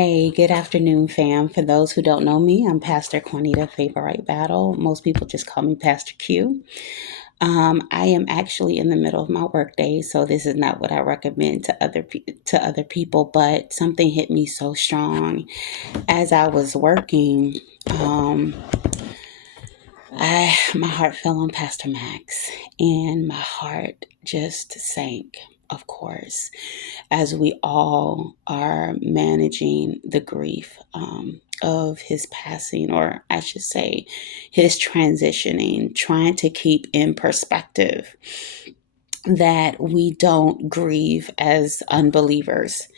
Hey, good afternoon, fam. For those who don't know me, I'm Pastor Cornita Favorite Battle. Most people just call me Pastor Q. I am actually in the middle of my workday, so this is not what I recommend to other people. But something hit me so strong as I was working. My heart fell on Pastor Max, and my heart just sank. Of course, as we all are managing the grief of his passing, or I should say, his transitioning, trying to keep in perspective that we don't grieve as unbelievers.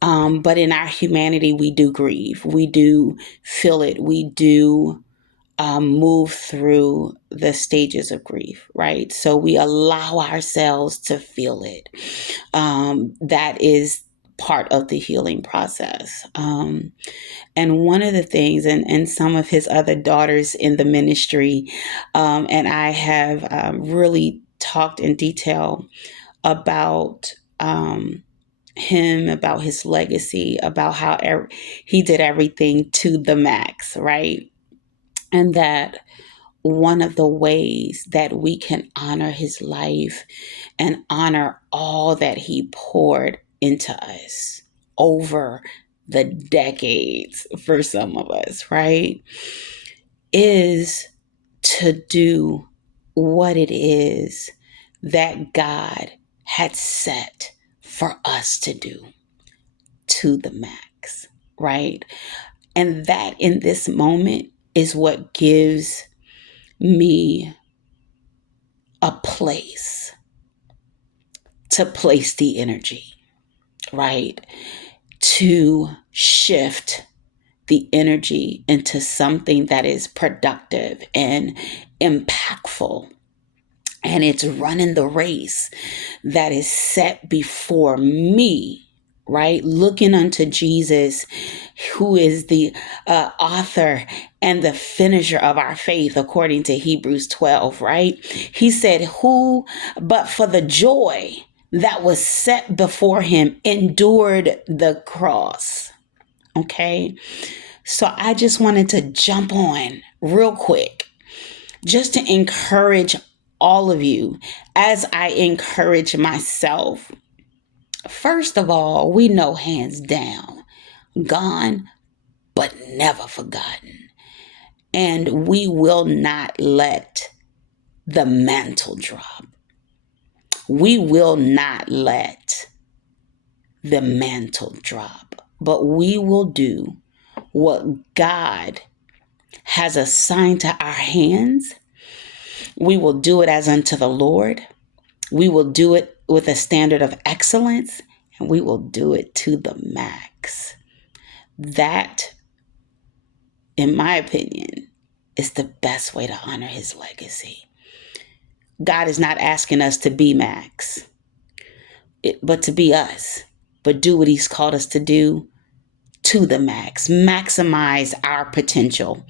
But in our humanity, we do grieve. We do feel it. We do move through the stages of grief, right? So we allow ourselves to feel it. That is part of the healing process. And one of the things, and some of his other daughters in the ministry, and I have really talked in detail about him, about his legacy, about how he did everything to the max, right? And that one of the ways that we can honor his life and honor all that he poured into us over the decades for some of us, right, is to do what it is that God had set for us to do to the max, right? And that in this moment is what gives me a place to place the energy, right? To shift the energy into something that is productive and impactful. And it's running the race that is set before me, right? Looking unto Jesus, who is the author and the finisher of our faith, according to Hebrews 12, right? He said, who, but for the joy that was set before him, endured the cross. Okay. So I just wanted to jump on real quick just to encourage all of you as I encourage myself. First of all, we know hands down, gone, but never forgotten. And we will not let the mantle drop. We will not let the mantle drop, but we will do what God has assigned to our hands. We will do it as unto the Lord. We will do it with a standard of excellence, and we will do it to the max. That, in my opinion, is the best way to honor his legacy. God is not asking us to be Max, but to be us, but do what he's called us to do to the max. Maximize our potential.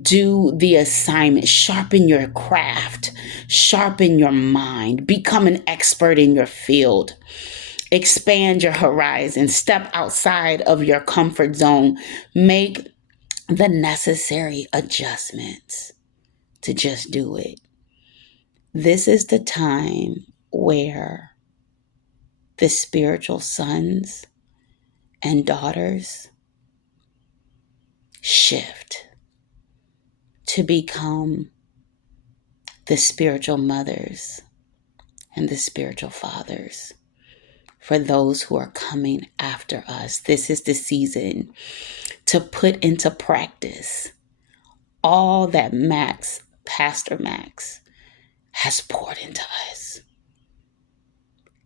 Do the assignment. Sharpen your craft. Sharpen your mind. Become an expert in your field. Expand your horizon. Step outside of your comfort zone. Make the necessary adjustments to just do it. This is the time where the spiritual sons and daughters shift to become the spiritual mothers and the spiritual fathers for those who are coming after us. This is the season to put into practice all that Pastor Max, has poured into us.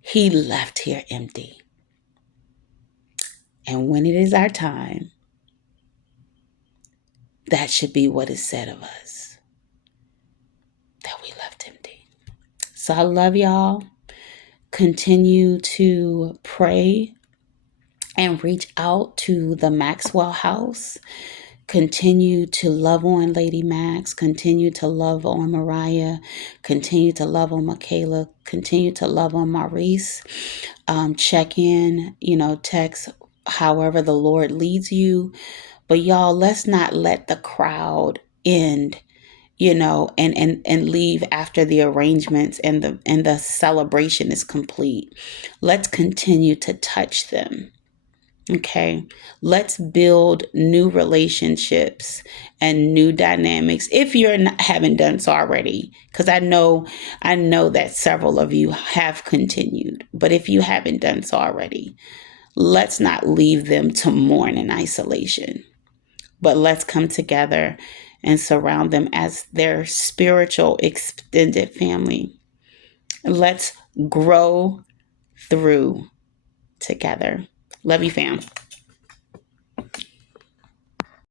He left here empty. And when it is our time, that should be what is said of us, that we left empty. So I love y'all. Continue to pray and reach out to the Maxwell House. Continue to love on Lady Max. Continue to love on Mariah. Continue to love on Michaela. Continue to love on Maurice. Check in, text however the Lord leads you. But y'all, let's not let the crowd end, and leave after the arrangements and the celebration is complete. Let's continue to touch them. Okay, let's build new relationships and new dynamics if you're not, haven't done so already, because I know that several of you have continued, but if you haven't done so already, let's not leave them to mourn in isolation, but let's come together and surround them as their spiritual extended family. Let's grow through together. Love you, fam.